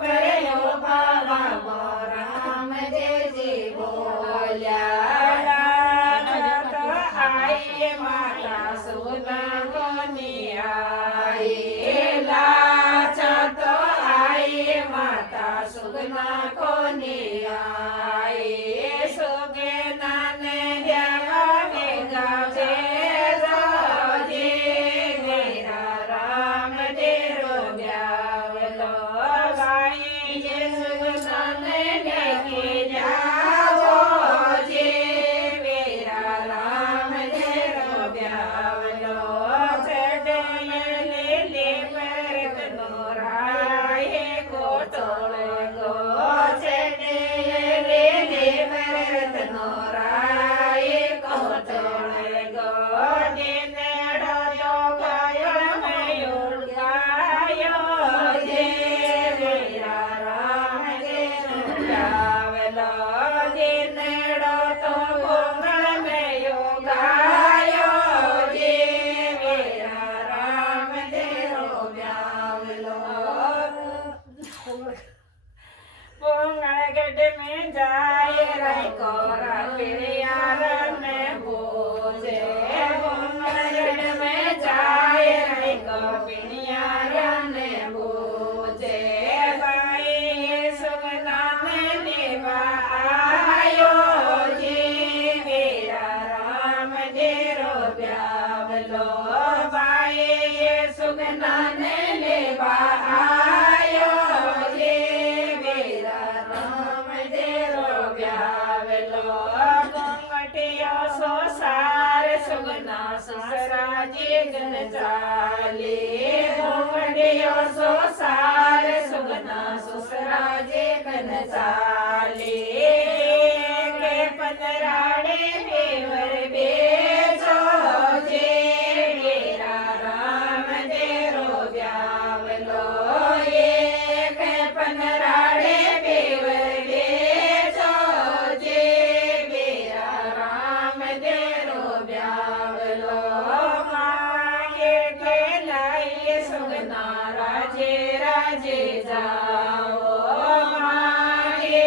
કર્યો ભાવ રામદેવજી બોલ્યા તો આઈએ માતા સુના કોની આઈએ લાચતો આઈએ માતા સુના કોની આઈએ સુગે નાને દેવાવે ગાવે રોજે મેરા રામ દેરો વ્યાવલો ગાઈ જે સુગનાને દેખે જાવો જે મેરા રામ દેરો વ્યાવલો ચડલે લે પરત નો રાય કોટોળ ગો ચડલે લે પરત નો રાય કોટોળ ગો દિનેડો જો ગાયો મયુર ગાયો જે મેરા રામ દેરો વ્યાવલો દિનેડો તો ગોંગળ મયો ગાયો જે મેરા રામ દેરો વ્યાવલો પોંગળ ગઢ में जाए राय कोरा पिरियार में बोझे पोंगळ गढ़ में जाए राय को पिरियार में बोझे भाई सुगना में लेवा आयो जी मेरा राम देरो व्यावलो भाई सुगना ने लेवा आयो जी मेरा राम देरो व्यावलो घूंघटियो सो सार सुगना ससराजी गन चाले घूंघटियो सो सार सुगना ससराजी गन चाले के पनराड़े बेवर बेचो जे मेरा राम देरो व्यावलो एक पनराड़े बेवर बेचो जे मेरा राम देरो व्यावलो मांगे के लाइए सुगना राजे राजे जाओ मांगे